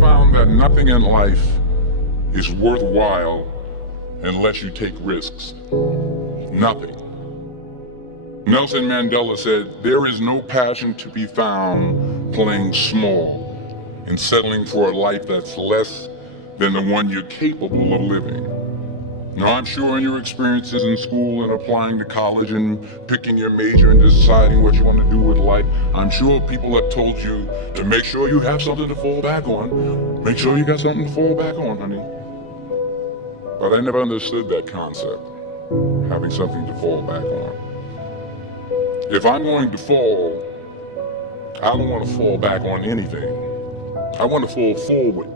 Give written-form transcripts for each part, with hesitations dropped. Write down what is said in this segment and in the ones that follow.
found that nothing in life is worthwhile unless you take risks. Nothing. Nelson Mandela said, "There is no passion to be found playing small and settling for a life that's less than the one you're capable of living." Now, I'm sure in your experiences in school and applying to college and picking your major and deciding what you want to do with life, I'm sure people have told you to make sure you have something to fall back on. Make sure you got something to fall back on, honey. But I never understood that concept, having something to fall back on. If I'm going to fall, I don't want to fall back on anything. I want to fall forward.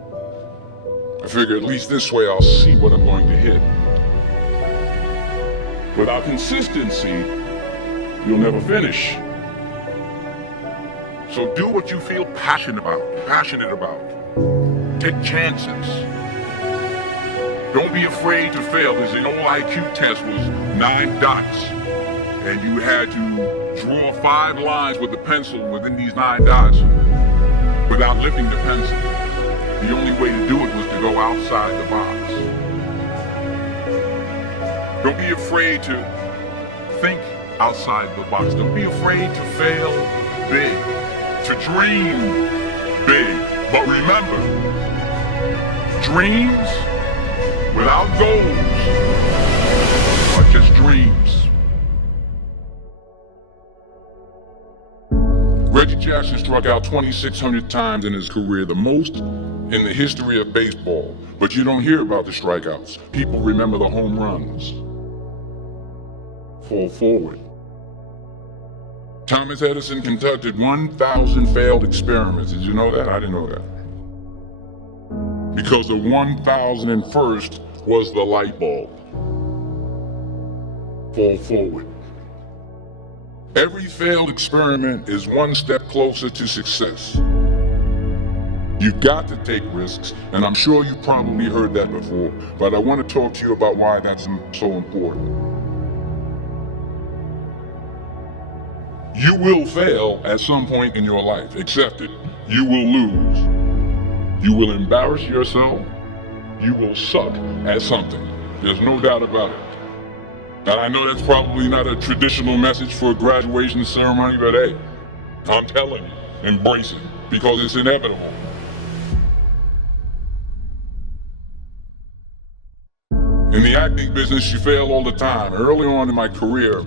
I figure at least this way I'll see what I'm going to hit. Without consistency, you'll never finish. So do what you feel passionate about. Take chances. Don't be afraid to fail. There's an old IQ test was 9 dots, and you had to draw 5 lines with a pencil within these 9 dots without lifting the pencil. The only way to do it was to go outside the box. Don't be afraid to think outside the box. Don't be afraid to fail big, to dream big. But remember, dreams without goals are just dreams. Reggie Jackson struck out 2,600 times in his career, the most in the history of baseball. But you don't hear about the strikeouts. People remember the home runs. Fall forward. Thomas Edison conducted 1,000 failed experiments. Did you know that? I didn't know that. Because the 1,001st was the light bulb. Fall forward. Every failed experiment is one step closer to success. You got to take risks, and I'm sure you probably heard that before, but I want to talk to you about why that's so important. You will fail at some point in your life. Accept it. You will lose. You will embarrass yourself. You will suck at something. There's no doubt about it. And I know that's probably not a traditional message for a graduation ceremony, but hey, I'm telling you, embrace it, because it's inevitable. In the acting business, you fail all the time. Early on in my career,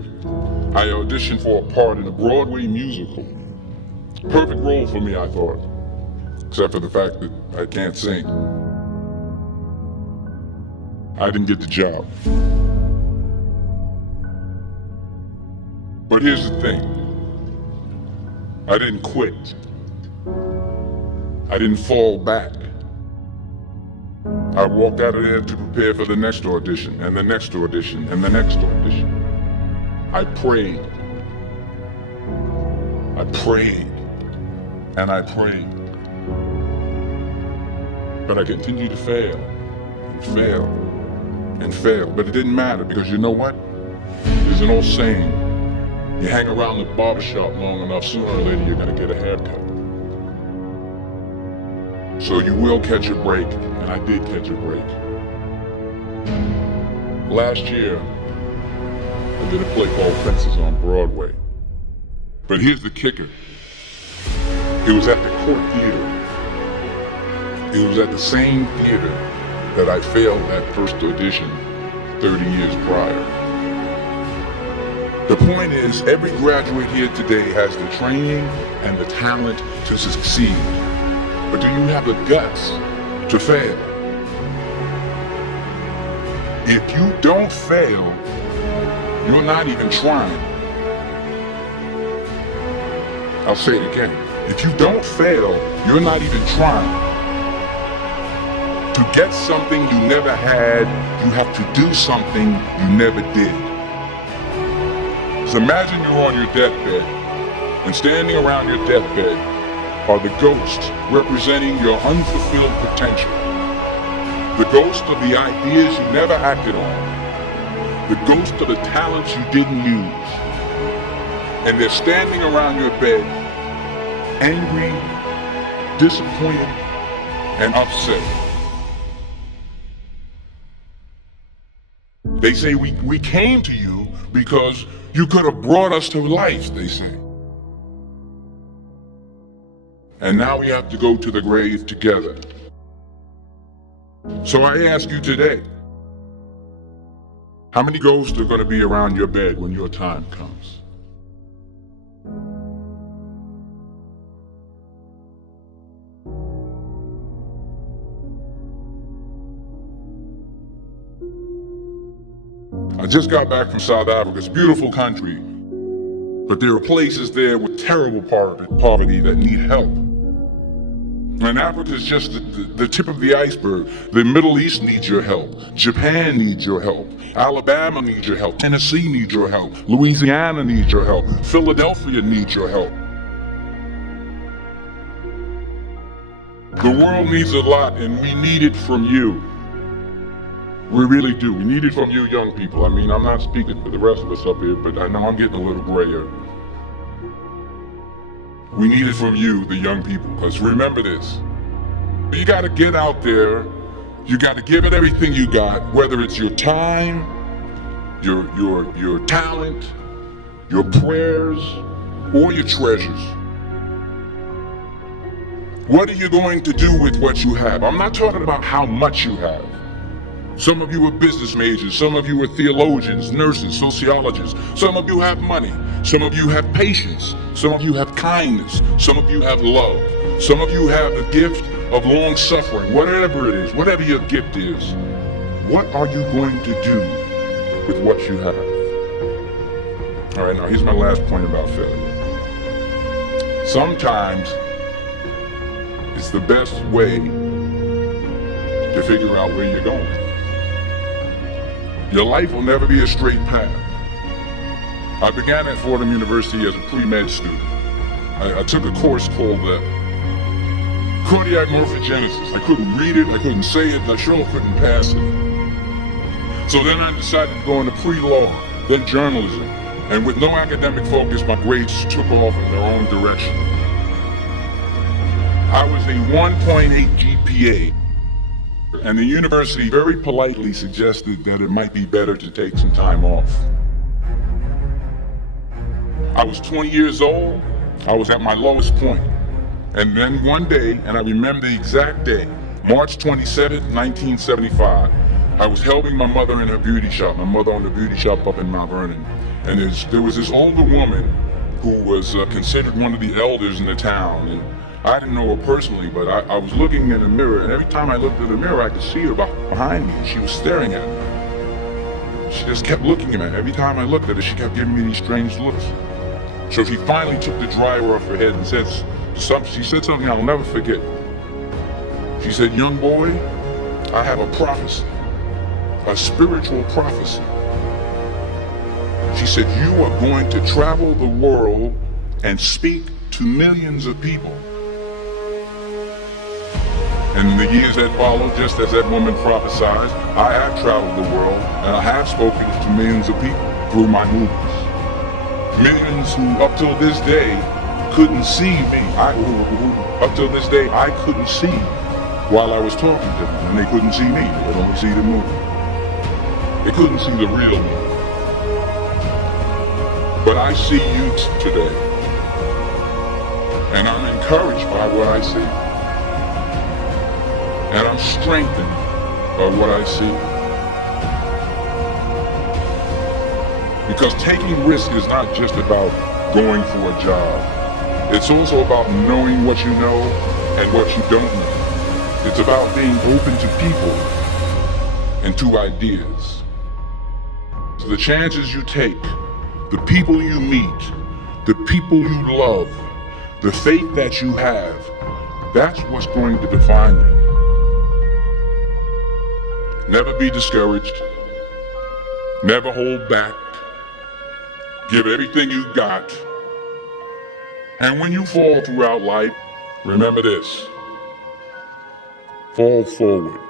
I auditioned for a part in a Broadway musical. Perfect role for me, I thought, except for the fact that I can't sing. I didn't get the job. But here's the thing. I didn't quit. I didn't fall back. I walked out of there to prepare for the next audition, and the next audition, and the next audition. I prayed. I prayed. And I prayed. But I continued to fail, and fail, and fail. But it didn't matter, because you know what? There's an old saying. You hang around the barbershop long enough, sooner or later you're gonna get a haircut. So you will catch a break, and I did catch a break. Last year, I did a play called Fences on Broadway. But here's the kicker. It was at the Court Theater. It was at the same theater that I failed that first audition 30 years prior. The point is, every graduate here today has the training and the talent to succeed. But do you have the guts to fail? If you don't fail, you're not even trying. I'll say it again. If you don't fail, you're not even trying. To get something you never had, you have to do something you never did. So imagine you're on your deathbed, and standing around your deathbed are the ghosts representing your unfulfilled potential. The ghost of the ideas you never acted on. The ghost of the talents you didn't use. And they're standing around your bed, angry, disappointed, and upset. They say we came to you because you could have brought us to life, they say. And now we have to go to the grave together. So I ask you today, how many ghosts are going to be around your bed when your time comes? I just got back from South Africa. It's a beautiful country, but there are places there with terrible poverty that need help. And Africa is just the tip of the iceberg. The Middle East needs your help. Japan needs your help. Alabama needs your help. Tennessee needs your help. Louisiana needs your help. Philadelphia needs your help. The world needs a lot, and we need it from you. We really do. We need it from you young people. I mean, I'm not speaking for the rest of us up here, but I know I'm getting a little grayer. We need it from you, the young people, because remember this. You gotta get out there, you gotta give it everything you got, whether it's your time, your talent, your prayers, or your treasures. What are you going to do with what you have? I'm not talking about how much you have. Some of you are business majors, some of you are theologians, nurses, sociologists. Some of you have money, some of you have patience, some of you have kindness, some of you have love. Some of you have the gift of long suffering, whatever it is, whatever your gift is. What are you going to do with what you have? All right, now here's my last point about failure. Sometimes it's the best way to figure out where you're going. Your life will never be a straight path. I began at Fordham University as a pre-med student. I took a course called cardiac morphogenesis. I couldn't read it, I couldn't say it, I sure couldn't pass it. So then I decided to go into pre-law, then journalism, and with no academic focus, my grades took off in their own direction. I was a 1.8 GPA. And the university very politely suggested that it might be better to take some time off. I was 20 years old, I was at my lowest point. And then one day, and I remember the exact day, March 27th, 1975, I was helping my mother in her beauty shop. My mother owned a beauty shop up in Mount Vernon. And there was this older woman who was considered one of the elders in the town. And I didn't know her personally, but I was looking in the mirror, and every time I looked in the mirror, I could see her behind me, and she was staring at me. She just kept looking at me. Every time I looked at her, she kept giving me these strange looks. So she finally took the dryer off her head and said something I'll never forget. She said, "Young boy, I have a prophecy, a spiritual prophecy." She said, "You are going to travel the world and speak to millions of people." And in the years that followed, just as that woman prophesied, I have traveled the world and I have spoken to millions of people through my movies. Millions who up till this day couldn't see me. Up till this day, I couldn't see while I was talking to them, and they couldn't see me. They could only see the movie. They couldn't see the real me. But I see you today, and I'm encouraged by what I see. And I'm strengthened by what I see. Because taking risk is not just about going for a job. It's also about knowing what you know and what you don't know. It's about being open to people and to ideas. So the chances you take, the people you meet, the people you love, the faith that you have, that's what's going to define you. Never be discouraged. Never hold back. Give everything you got. And when you fall throughout life, remember this: fall forward.